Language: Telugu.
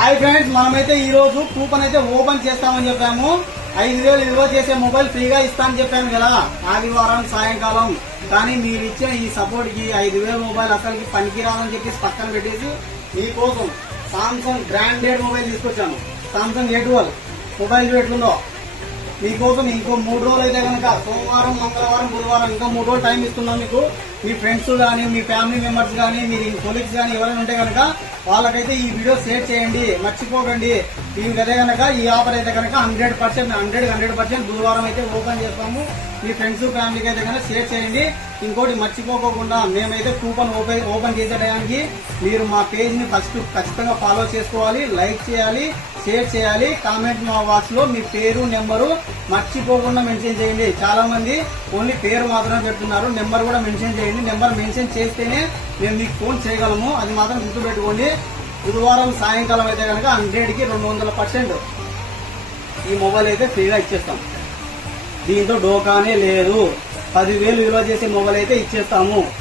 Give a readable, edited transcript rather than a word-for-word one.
హాయ్ ఫ్రెండ్స్, మనమైతే ఈ రోజు కూపన్ అయితే ఓపెన్ చేస్తామని చెప్పాము. 5,000 విలువ చేసే మొబైల్ ఫ్రీగా ఇస్తామని చెప్పాము కదా ఆదివారం సాయంకాలం. కానీ మీరు ఇచ్చిన ఈ సపోర్ట్ కి 5,000 మొబైల్ అసలుకి పనికిరాదని చెప్పేసి పక్కన పెట్టేసి మీకోసం సామ్సంగ్ బ్రాండెడ్ మొబైల్ తీసుకొచ్చాను. సామ్సంగ్ A12 మొబైల్ ఎట్లుందో మీకోసం ఇంకో 3 రోజులు అయితే కనుక సోమవారం, మంగళవారం, బుధవారం ఇంకా 3 రోజులు టైం ఇస్తున్నాం మీకు. మీ ఫ్రెండ్స్ కానీ, మీ ఫ్యామిలీ మెంబర్స్ కానీ, మీ కొలీగ్స్ కానీ ఎవరైనా ఉంటే కనుక వాళ్ళకైతే ఈ వీడియో షేర్ చేయండి, మర్చిపోకండి. దీనికైతే కనుక ఈ ఆఫర్ అయితే కనుక 100% బుధవారం అయితే ఓపెన్ చేస్తాము. మీ ఫ్రెండ్స్ ఫ్యామిలీకి అయితే కనుక షేర్ చేయండి. ఇంకోటి మర్చిపోకుండా మేమైతే కూపన్ ఓపెన్ చేసే టయానికి మీరు మా పేజ్ ని ఫస్ట్ ఖచ్చితంగా ఫాలో చేసుకోవాలి, లైక్ చేయాలి, షేర్ చేయాలి. కామెంట్ బాక్స్ లో మీ పేరు, నెంబరు మర్చిపోకుండా మెన్షన్ చేయండి. చాలా మంది ఓన్లీ పేరు మాత్రమే పెడుతున్నారు, నెంబర్ కూడా మెన్షన్ చేయండి. నెంబర్ మెన్షన్ చేస్తేనే మేము మీకు ఫోన్ చేయగలము, అది మాత్రం గుర్తుపెట్టుకోండి. బుధవారం సాయంకాలం అయితే కనుక 100కి 200% ఈ మొబైల్ అయితే ఫ్రీగా ఇచ్చేస్తాం. దీంతో డోకానే లేదు. 10,000 విలువ చేసే మొబైల్ అయితే ఇచ్చేస్తాము.